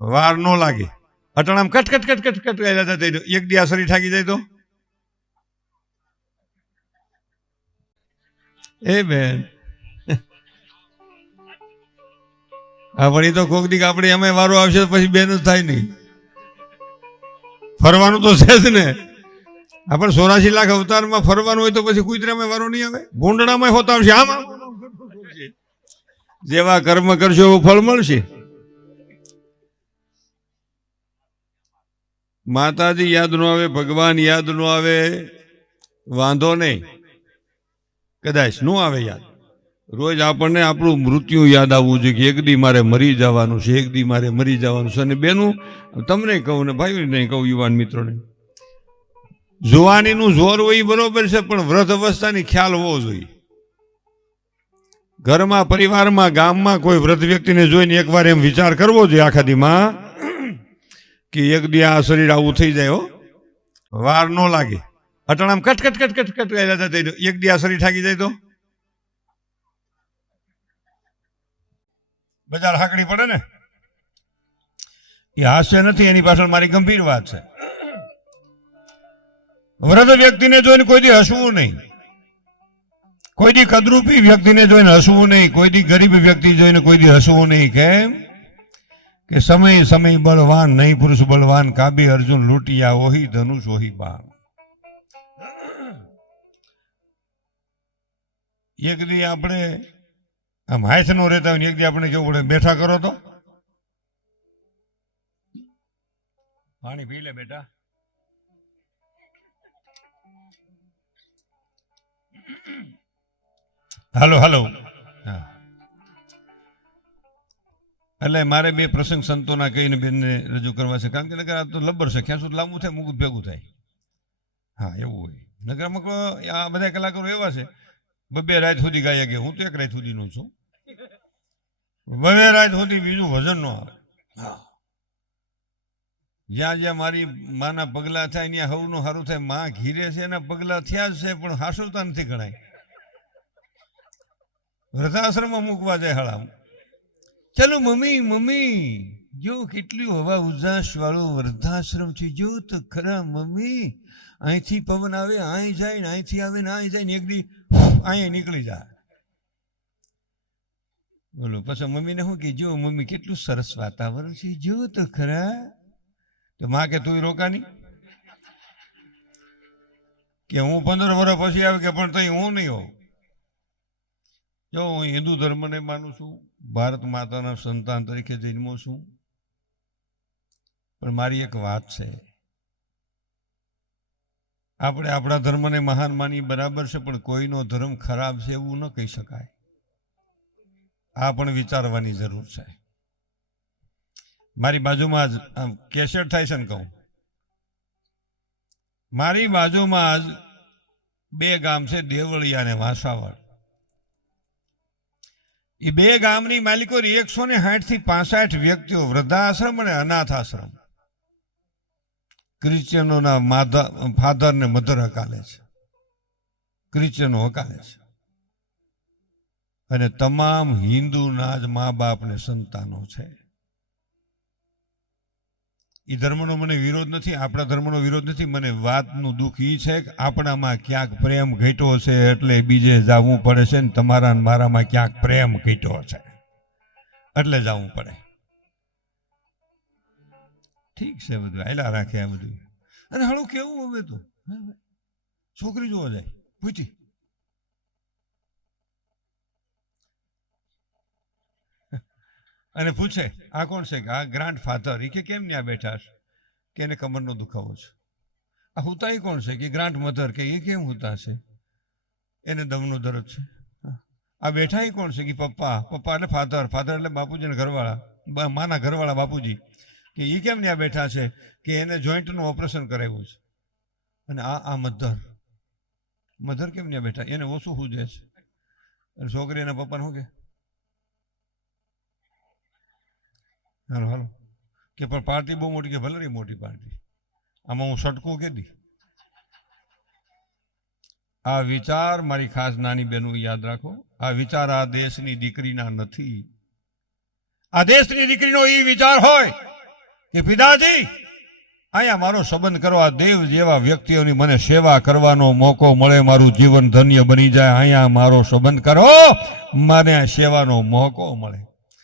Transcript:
વાર ન લાગે. અટાણામ કટ કટ કટ કટ કટ કર્યા હતા એક દી આ શરીર થાકી જાય તો. એ બેન. આ વળી તો કોક દીક આપણે અમે વારો આવશે પછી બેન જ થાય નહીં. ફરવાનું તો છે જ ને. આપણે સોરાશી લાખ અવતારમાં ફરવાનું હોય તો પછી કુતરામાં વારો નહીં આવે? ભૂંડડામાં હોતા આવશે. આમ. જેવા કર્મ કરશો એવું ફળ મળશે. માતાજી યાદ ન આવે, ભગવાન યાદ ન આવે, વાંધો નહીં. કદાચ ન આવે યાદ. રોજ આપણને આપણું મૃત્યુ યાદ આવવું જોઈએ કે એક દી મારે મરી જવાનું છે, એક દી મારે મરી જવાનું છે. અને બેનું, તમને કહું ને ભાઈઓને કહું, યુવાન મિત્રોને. જુવાનીનું જોર હોય બરોબર છે, પણ વ્રત અવસ્થાની ખ્યાલ હોવો જોઈએ. ઘરમાં, પરિવારમાં, ગામમાં કોઈ વૃદ્ધ વ્યક્તિને જોઈને એકવાર એમ વિચાર કરવો જોઈએ આખા દીમાં કે એક દી આ શરીર આવું થઈ જાય હો. વાર ન લાગે. અટાણામ કટ કટ કટ કટ કટ કર્યા હતા તે એક દી આ શરીર થાકી જાય તો? બજાર હાકડી પડે ને? એ હાસ્ય નથી, એની પાછળ મારી ગંભીર વાત છે. વૃદ્ધ વ્યક્તિને જોઈને કોઈ દી હસવું નહીં. કોઈ દી કદરૂપી વ્યક્તિને જોઈને હસવું નહીં. કોઈ દી ગરીબ વ્યક્તિ જોઈને કોઈ દી હસવું નહીં. કેમ? કે સમય સમય બળવાન, નહીં પુરુષ બળવાન, કાબી અર્જુન લૂંટિયા, ઓહી ધનુષ, ઓહી બાણ. એક દી આપણે આમ હાથ નો રહેતા હોય એક દી આપણે કેવું પડે, બેઠા કરો તો? પાણી પી લે બેટા. હાલો હાલો. એટલે મારે બે પ્રસંગ સંતોના કહીને બેનને રજૂ કરવા છે. કારણ કે નગર આ તો લબ્બર છે. ક્યાં સુધી લાંબુ થાય મુકુદ ભેગું થાય. હા એવું હોય. નગરમાં આ બધા કલાકારો એવા છે. બબે રાત સુધી ગાયા ગયા. હું તો એક રાત સુધીનો છું. બબે રાત સુધી બીજું વજન ન આવે. હા. જ્યાં જ્યાં મારી માના પગલા થાય ત્યાં હવનું સારું થાય. માં ઘીરે છે એના પગલા થયા જ છે પણ હાસુરતા નથી ગણાય. વૃદ્ધાશ્રમમાં મૂકવા જાય હળામ. ચલો મમ્મી મમ્મી, જો કેટલી હવા ઉજાસ વાળો વૃદ્ધાશ્રમ છે, જો તો ખરા મમ્મી, અહીંથી પવન આવે, અહીં જાય ને અહીંથી આવે ને અહીં જાય ને એકડી અહીંયા અહીં નીકળી જાય. બોલો, પછી મમ્મીને શું કે જો મમ્મી, કેટલું સરસ વાતાવરણ છે, જો તો ખરા. તો માં કે તું રોકાની કે, હું પંદર વર્ષ પછી આવે કે, પણ તઈ હું નહીં હોઉં. જો હું હિન્દુ ધર્મને માનું છું, ભારત માતાના સંતાન તરીકે જન્મો છું, પણ મારી એક વાત છે. આપણે આપણા ધર્મને મહાન માની બરાબર છે, પણ કોઈનો ધર્મ ખરાબ છે એવું ન કહી શકાય. આ પણ વિચારવાની જરૂર છે. મારી બાજુમાં જ, આમ, કેસેટ થાય છે ને કહું. મારી બાજુમાં જ બે ગામ છે, દેવળિયા અને વાંસાવળ. એ બે ગામની માલિકો એકસો ને થી પાસઠ વ્યક્તિઓ વૃદ્ધાશ્રમ અને અનાથ આશ્રમ ક્રિશ્ચિયનોના માધર ફાધર ને મધર હકાલે છે. ક્રિશ્ચિયનો હકાલે છે. અને તમામ હિન્દુના જ મા બાપ ને સંતાનો છે. એ ધર્મનો મને વિરોધ નથી, આપણા ધર્મનો વિરોધ નથી, મને વાતનું દુઃખ એ છે કે આપણામાં ક્યાંક પ્રેમ ઘટ્યો છે એટલે બીજે જવું પડે છે ને તમારા મારામાં ક્યાંક પ્રેમ ઘટ્યો છે. એટલે જવું પડે. ઠીક છે બધું આયલા રાખે આ બધું. અને હળું કેવું હવે તો? છોકરી જોવા જાય. પૂછી. અને પૂછે આ કોણ છે? કે આ ગ્રાન્ડ ફાધર એ કે કેમ ત્યાં બેઠા છે? કે એને કમરનો દુખાવો છે. આ હુતા એ કોણ છે? કે ગ્રાન્ડ મધર કે એ કેમ હુતા છે? એને દમનો દરજ છે. આ બેઠા એ કોણ છે? કે પપ્પા. પપ્પા એટલે ફાધર ફાધર એટલે બાપુજીના ઘરવાળા. માના ઘરવાળા બાપુજી. કે એ કેમ ત્યાં બેઠા છે? કે એને જોઈન્ટનું ઓપરેશન કરાવ્યું છે. અને આ આ મધર મધર કેમ ત્યાં બેઠા? એને ઓછું શું છે? અને છોકરી એના પપ્પાને શું કે? હાલો હાલો. કે પણ પાર્ટી બહુ મોટી કે ભલે રહી મોટી પાર્ટી? આમાં હું સટકું કે દી? આ વિચાર મારી ખાસ નાની બહેનો યાદ રાખો. આ વિચાર આ દેશની દીકરીના નથી. આ દેશની દીકરીનો એ વિચાર હોય કે પિતાજી, અહીંયા મારો સંબંધ કરવા દેવ જેવા વ્યક્તિઓની મને સેવા કરવાનો મોકો મળે, મારું જીવન ધન્ય બની જાય. અહીંયા મારો સંબંધ કરો. મને સેવાનો મોકો મળે.